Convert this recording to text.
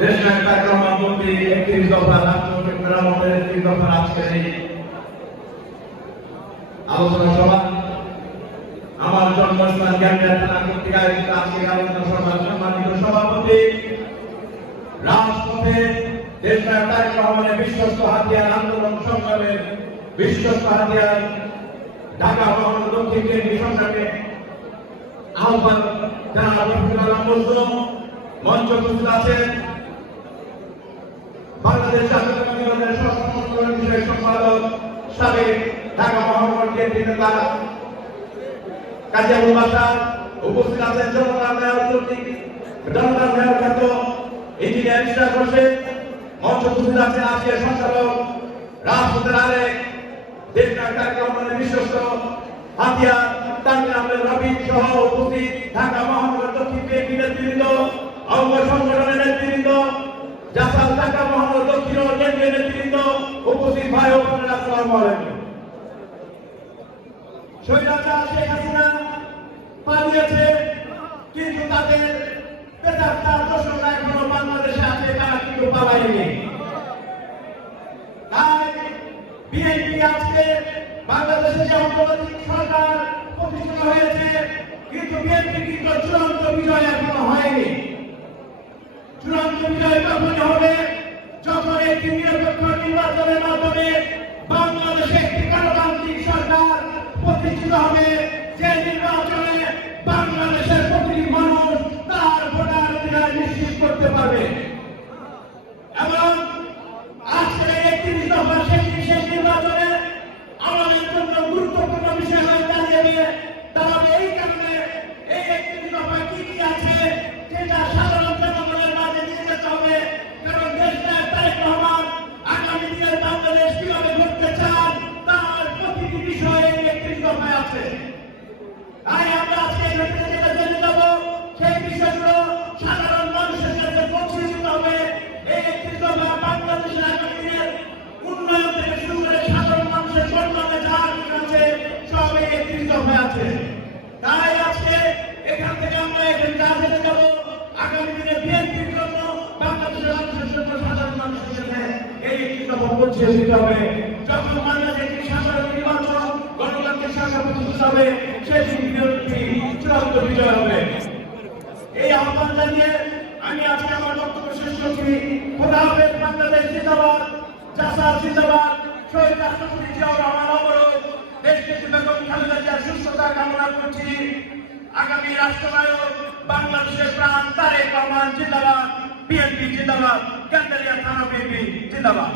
দেশনায়ক তারেক রহমান মন্ত্রী 31 দফা রাষ্ট্রপতি মেরামতের 31 দফা আজকের এই আলোচনা সভা আমার জন্মস্থান জ্ঞানবিহার থানা কর্তৃক আয়োজিত আজকের আলোচনা সভার সম্মানিত সভাপতি রাজপথে দেশনায়ক তারেক রহমানের বিশ্বস্ত হাতিয়ার আন্দোলন সংগ্রামের বিশ্বস্ত হাতিয়ার ঢাকা মহানগর দক্ষিণ কেন্দ্রীয় সংসদে আহ্বান জানাব মঞ্চ উপস্থিত আছেন বাংলাদেশ জাতীয়তাবাদী দলের স্বরাষ্ট্র বিষয়ক সম্পাদক সাবেক ঢাকা মহানগর কেন্দ্রীয় নেতা কাজী আবুল বাশার, উপস্থিত আছেন জনতা মেয়র খ্যাত ইঞ্জিনিয়ার ইশরাক হোসেন, মঞ্চ উপস্থিত আছেন আজকের সঞ্চালক রাজপথের আরেক দেশনায়ক তারেক রহমানের বিশ্বস্ত হাতিয়ার তানভীর আহমেদ রবি সহ উপস্থিত ঢাকা মহানগর দক্ষিণ বিএনপি নেতৃবৃন্দ, অঙ্গ সংগঠনের নেতৃবৃন্দ, জাসাল ঢাকা মহানগর দক্ষিণ কেন্দ্রীয় নেতৃবৃন্দ, উপস্থিত ভাই ও বোনেরা, আসসালামু আলাইকুম। স্বৈরাচার শেখ হাসিনা পালিয়েছে, কিন্তু তাদের পেতাত্তার দোসররা এখনো বাংলাদেশে আছে, তারা কিন্তু পালায়নি। তাই বিএনপি আজকে বাংলাদেশে যে অন্তর্বর্তী সরকার প্রতিষ্ঠিত হয়েছে, কিন্তু বিএনপি কিন্তু চূড়ান্ত বিজয় এখনো হয়নি। চূড়ান্ত বিজয় তখনই হবে যখন একটি নিরপেক্ষ নির্বাচনের মাধ্যমে বাংলাদেশে একটি গণতান্ত্রিক সরকার প্রতিষ্ঠিত হবে, যে নির্বাচনে বাংলাদেশের প্রতিটি মানুষ তার ভোটাধিকার নিশ্চিত করতে পারবে। এবং আজকের 31 দফা সেই নির্বাচনে আমাদের জন্য গুরুত্বপূর্ণ বিষয় হয়ে দাঁড়িয়ে দাঁড়াবে। এই কারণে এই 31 দফায় কি কি আছে সেটা সাধারণ জনগণের মাঝে নিয়ে যেতে হবে। কারণ দেশনায়ক তারেক রহমান আগামী দিনের বাংলাদেশ কিভাবে গড়তে চান তার প্রতিটি বিষয়ে 31 দফায় আছে। তাই আমরা আজকে এখানে যেটা জেনে যাব সেই বিষয়গুলো সাধারণ মানুষের কাছে পৌঁছে দিতে হবে। এই 31 দফা বাংলাদেশের আগামী দিনের উন্নয়ন থেকে শুরু করে সাধারণ মানুষের কল্যাণে যা আছে সব এই 31 দফায় আছে। তাই আজকে এখান থেকে আমরা এখানে যা জেনে যাব আগামী দিনে বিএনপির জন্য, বাংলাদেশের মানুষের জন্য, সাধারণ মানুষের জন্য এই 31 দফা পৌঁছে দিতে হবে। যখন বাংলাদেশে একটি সাধারণ নির্বাচন গণতান্ত্রিক সরকার প্রতিষ্ঠিত হবে, সেই বিএনপি চূড়ান্ত বিজয় হবে। এই আহ্বান জানিয়ে আমি আজকে আমার বক্তব্য শেষ করছি। খোদা হাফেজ। বাংলাদেশ জিন্দাবাদ, জাসার জিন্দাবাদ, শহীদ রাষ্ট্রপতি জিয়াউর রহমান অবরোধ, দেশনেত্রী বেগম খালেদা জিয়ার সুস্থতা কামনা করছি। আগামী রাষ্ট্রনায়ক বাংলাদেশের প্রাণ তারেক রহমান জিন্দাবাদ, বিএনপি জিন্দাবাদ, কেন্দ্রীয় থানা বিএনপি জিন্দাবাদ।